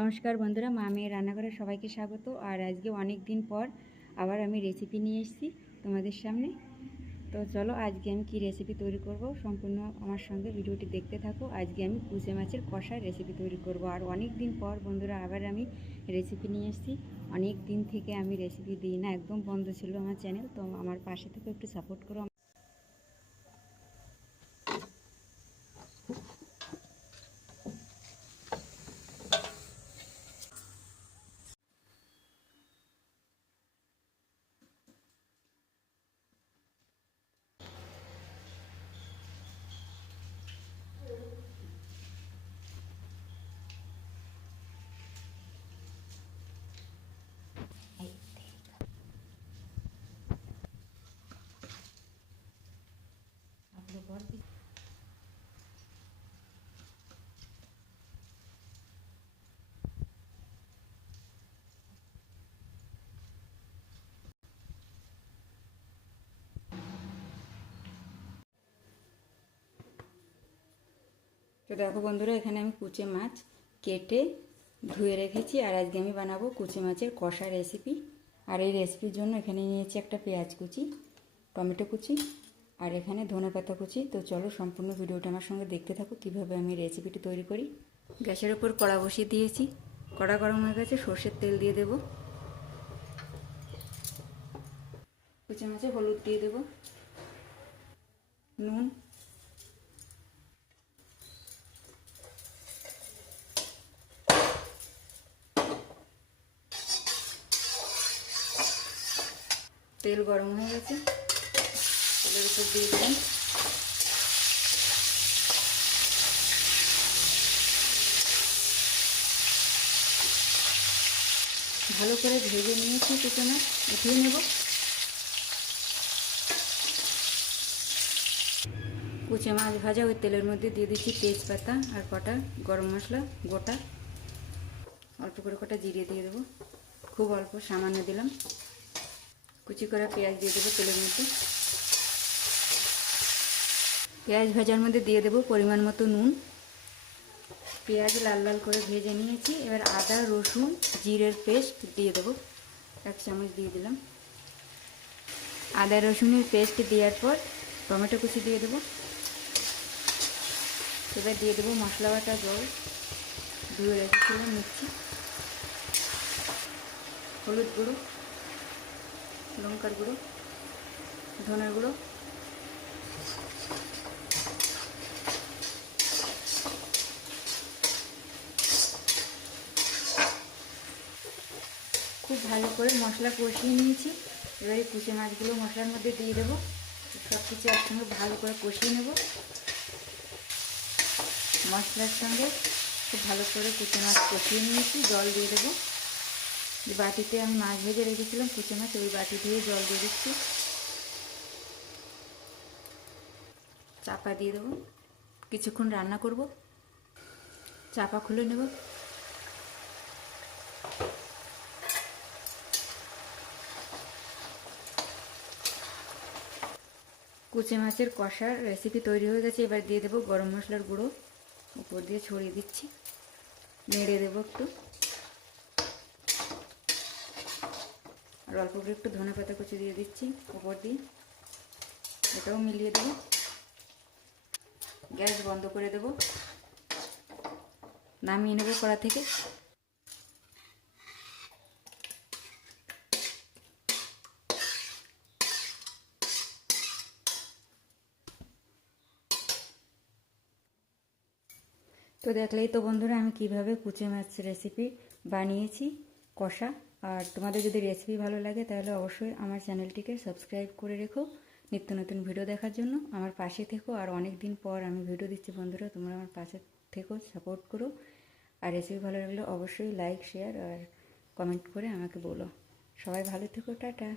নমস্কার বন্ধুরা, মা মেয়ের রান্নাঘরে সবাইকে স্বাগত। আর আজকে অনেক দিন পর আবার আমি রেসিপি নিয়ে এসেছি তোমাদের সামনে। তো চলো আজকে আমি কি রেসিপি তৈরি করব সম্পূর্ণ আমার সঙ্গে ভিডিওটি দেখতে থাকো। আজকে আমি কুচে মাছের কষা রেসিপি তৈরি করব। আর অনেক দিন পর বন্ধুরা আবার আমি রেসিপি নিয়ে এসেছি। অনেক দিন থেকে আমি রেসিপি দিই না, একদম বন্ধ ছিল আমার চ্যানেল তো আমার পাশে থেকে একটু সাপোর্ট করো তো দেখো বন্ধুরা, এখানে আমি কুচে মাছ কেটে ধুয়ে রেখেছি, আর আজকে আমি বানাবো কুচে মাছের কষা রেসিপি আর এই রেসিপির জন্য এখানে নিয়েছি একটা পেঁয়াজ কুচি, টমেটো কুচি, আর এখানে ধনে পাতা কুচি। তো চলো সম্পূর্ণ ভিডিওটা আমার সঙ্গে দেখতে থাকো, কীভাবে আমি রেসিপিটি তৈরি করি। গ্যাসের উপর কড়া বসিয়ে দিয়েছি। কড়া গরম হয়ে গেছে, সর্ষের তেল দিয়ে দেব। কুচে মাছে হলুদ দিয়ে দেব। নুন তেল গরম হয়ে গেছে। তেলের উপর দিয়ে দিলাম। ভালো করে ভেজে নিয়েছি চিকেনে উঠিয়ে নেব। কুচে মাছ ভাজা ওই তেলের মধ্যে দিয়ে দিচ্ছি তেজপাতা আর কটা গরম মশলা, গোটা। অল্প করে কটা জিরে দিয়ে দেবো। খুব অল্প, সামান্য দিলাম। কুচি করা পেঁয়াজ দিয়ে দেবো তেলের মধ্যে। পেঁয়াজ ভাজার মধ্যে দিয়ে দেবো পরিমাণ মতো নুন। পেঁয়াজ লাল লাল করে ভেজে নিয়েছি। এবার আদা, রসুন, জিরের পেস্ট দিয়ে দেবো। এক চামচ দিয়ে দিলাম। আদা, রসুনের পেস্ট দেওয়ার পর টমেটো কুচি দিয়ে দেবো। এবার দিয়ে দেবো মশলা বাটা জল। ধুয়ে রেখেছিলাম নিচ্ছি হলুদ গুঁড়ো। লঙ্কার গুঁড়ো, ধনের গুঁড়ো। খুব ভালো করে মশলা কষিয়ে নিয়েছি। এবারে কুচে মাছগুলো মশলার মধ্যে দিয়ে দেবো। সব কিছু একসঙ্গে ভালো করে কষিয়ে নেব। মশলার সঙ্গে খুব ভালো করে কুচে মাছ কষিয়ে নিয়েছি। জল দিয়ে দেবো। যে বাটিতে আমি মাছ ভেজে রেখেছিলাম কুচে মাছ, ওই বাটি দিয়ে জল দিয়ে দিচ্ছি। চাপা দিয়ে দেবো। কিছুক্ষণ রান্না করব। চাপা খুলে নেব। কুচে মাছের কষার রেসিপি তৈরি হয়ে গেছে। এবার দিয়ে দেবো গরম মশলার গুঁড়ো। উপর দিয়ে ছড়িয়ে দিচ্ছি। নেড়ে দেবো একটু। আর অল্প করে একটু ধনে পাতা কুচি দিয়ে দিচ্ছি, উপর দিয়ে। এটাও মিলিয়ে দেবো। গ্যাস বন্ধ করে দেবো। নামিয়ে নেব কড়া থেকে। তো দেখলেই তো বন্ধুরা আমি কীভাবে কুচে মাছ রেসিপি বানিয়েছি, কষা। আর তোমাদের যদি রেসিপি ভালো লাগে, তাহলে অবশ্যই আমার চ্যানেলটিকে সাবস্ক্রাইব করে রেখো। নিত্য নতুন ভিডিও দেখার জন্য। আমার পাশে থেকো, আর অনেক দিন পর আমি ভিডিও দিচ্ছি বন্ধুরা, তোমরা আমার পাশে থেকো সাপোর্ট করো। আর রেসিপি ভালো লাগলে অবশ্যই লাইক শেয়ার আর কমেন্ট করে আমাকে বলো। সবাই ভালো থেকো, টাটা।